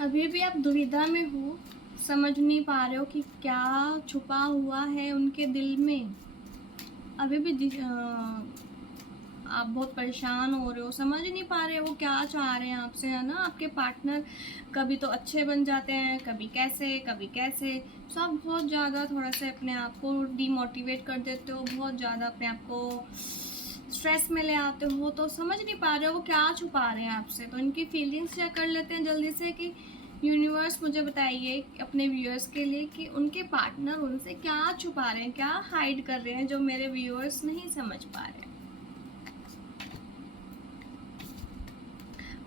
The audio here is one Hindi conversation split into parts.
अभी भी आप दुविधा में हो, समझ नहीं पा रहे हो कि क्या छुपा हुआ है उनके दिल में। अभी भी आप बहुत परेशान हो रहे हो, समझ नहीं पा रहे हो वो क्या चाह रहे हैं आपसे, है ना। आपके पार्टनर कभी तो अच्छे बन जाते हैं, कभी कैसे कभी कैसे। सो आप बहुत ज़्यादा थोड़ा सा अपने आप को डीमोटिवेट कर देते हो, बहुत ज़्यादा अपने आप को स्ट्रेस में ले आते हो, तो समझ नहीं पा रहे हो वो क्या छुपा रहे हैं आपसे। तो इनकी फीलिंग्स चेक कर लेते हैं जल्दी से कि यूनिवर्स मुझे बताइए अपने व्यूअर्स के लिए कि उनके पार्टनर उनसे क्या छुपा रहे हैं, क्या हाइड कर रहे हैं जो मेरे व्यूअर्स नहीं समझ पा रहे हैं।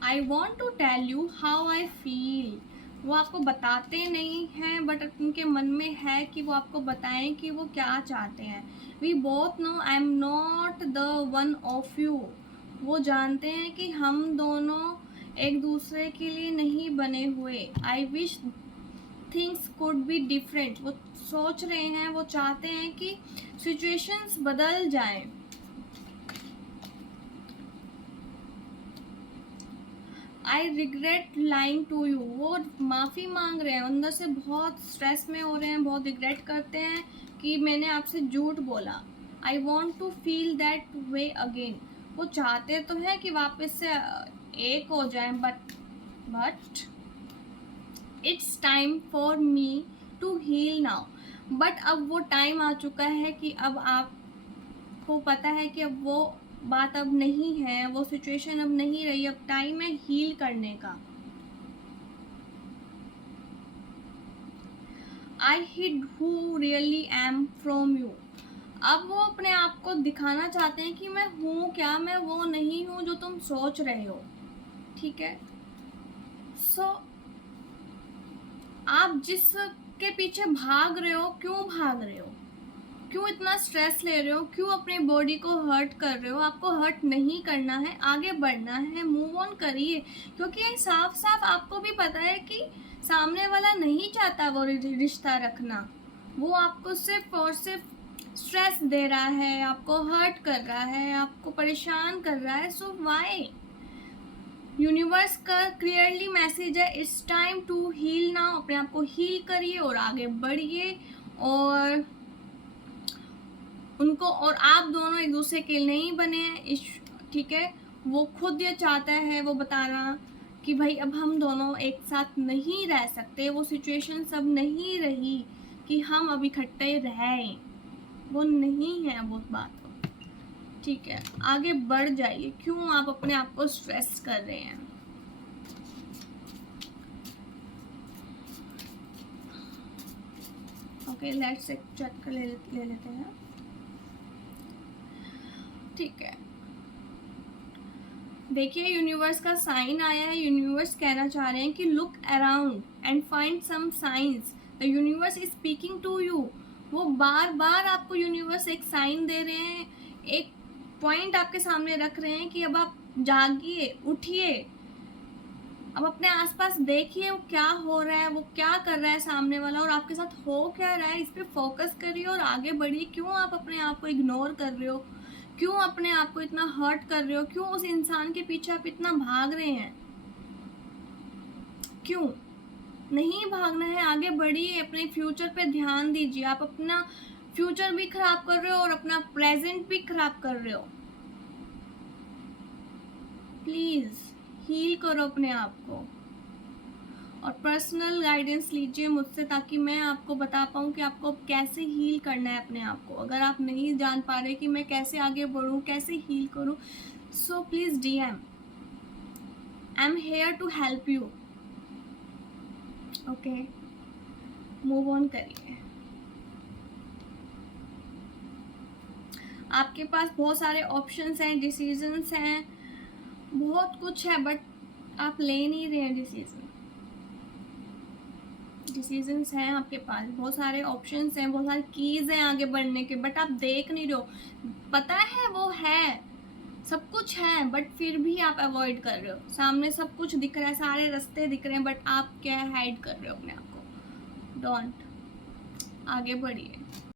I want to tell you how I feel. वो आपको बताते नहीं हैं बट उनके मन में है कि वो आपको बताएं कि वो क्या चाहते हैं। We both know I am not the one of you. वो जानते हैं कि हम दोनों एक दूसरे के लिए नहीं बने हुए। I wish things could be different. वो सोच रहे हैं, वो चाहते हैं कि सिचुएशंस बदल जाएं। I regret lying to you. वो माफ़ी मांग रहे हैं, अंदर से बहुत स्ट्रेस में हो रहे हैं, बहुत रिग्रेट करते हैं कि मैंने आपसे झूठ बोला। I want to feel that way again. वो चाहते तो हैं कि वापस से एक हो जाए, but it's time for me to heal now. But अब वो टाइम आ चुका है कि अब आपको पता है कि अब वो बात अब नहीं है, वो सिचुएशन अब नहीं रही, अब टाइम है हील करने का। I hid who really am from you. अब वो अपने आप को दिखाना चाहते हैं कि मैं हूँ क्या, मैं वो नहीं हूँ जो तुम सोच रहे हो। ठीक है, सो आप जिसके पीछे भाग रहे हो, क्यों भाग रहे हो, क्यों इतना स्ट्रेस ले रहे हो, क्यों अपनी बॉडी को हर्ट कर रहे हो। आपको हर्ट नहीं करना है, आगे बढ़ना है, मूव ऑन करिए। क्योंकि साफ साफ आपको भी पता है कि सामने वाला नहीं चाहता वो रिश्ता रखना। वो आपको सिर्फ और सिर्फ स्ट्रेस दे रहा है, आपको हर्ट कर रहा है, आपको परेशान कर रहा है। So why? यूनिवर्स का क्लियरली मैसेज है, it's time to heal now. अपने आप को हील करिए और आगे बढ़िए। और उनको और आप दोनों एक दूसरे के नहीं बने हैं, ठीक है। वो खुद ये चाहता है, वो बता रहा कि भाई अब हम दोनों एक साथ नहीं रह सकते, वो सिचुएशन सब नहीं रही कि हम अब इकट्ठे रहें, वो नहीं है वो बात। ठीक है, आगे बढ़ जाइए। क्यों आप अपने आप को स्ट्रेस कर रहे हैं? ओके, लेट्स चेक कर ले लेते हैं। ठीक है, देखिए यूनिवर्स का साइन आया है। यूनिवर्स कहना चाह रहे हैं कि look around and find some science, the universe is speaking to you. वो बार बार आपको यूनिवर्स एक साइन दे रहे हैं, एक पॉइंट आपके सामने रख रहे हैं कि अब आप जागिए, उठिए, अब अपने आसपास देखिए वो क्या हो रहा है, वो क्या कर रहा है सामने वाला, और आपके साथ हो क्या रहा है, इस पर फोकस करिए और आगे बढ़िए। क्यों आप अपने आप को इग्नोर कर रहे हो, क्यों अपने आप को इतना हर्ट कर रहे हो, क्यों उस इंसान के पीछे आप इतना भाग रहे हैं? क्यों नहीं भागना है, आगे बढ़िए, अपने फ्यूचर पे ध्यान दीजिए। आप अपना फ्यूचर भी खराब कर रहे हो और अपना प्रेजेंट भी खराब कर रहे हो। प्लीज हील करो अपने आप को और पर्सनल गाइडेंस लीजिए मुझसे, ताकि मैं आपको बता पाऊँ कि आपको कैसे हील करना है अपने आप को। अगर आप नहीं जान पा रहे कि मैं कैसे आगे बढ़ूँ, कैसे हील करूँ, so please DM, I am here to help you. Okay, move on करिए। आपके पास बहुत सारे ऑप्शंस हैं, डिसीजंस हैं, बहुत कुछ है, बट आप ले नहीं रहे हैं डिसीजंस हैं आपके पास, बहुत सारे ऑप्शंस हैं, बहुत सारी कीज हैं आगे बढ़ने के, बट आप देख नहीं रहे हो। पता है वो है, सब कुछ है, बट फिर भी आप अवॉइड कर रहे हो। सामने सब कुछ दिख रहा है, सारे रास्ते दिख रहे हैं, बट आप क्या हाइड कर रहे हो अपने आप को। डोंट, आगे बढ़िए।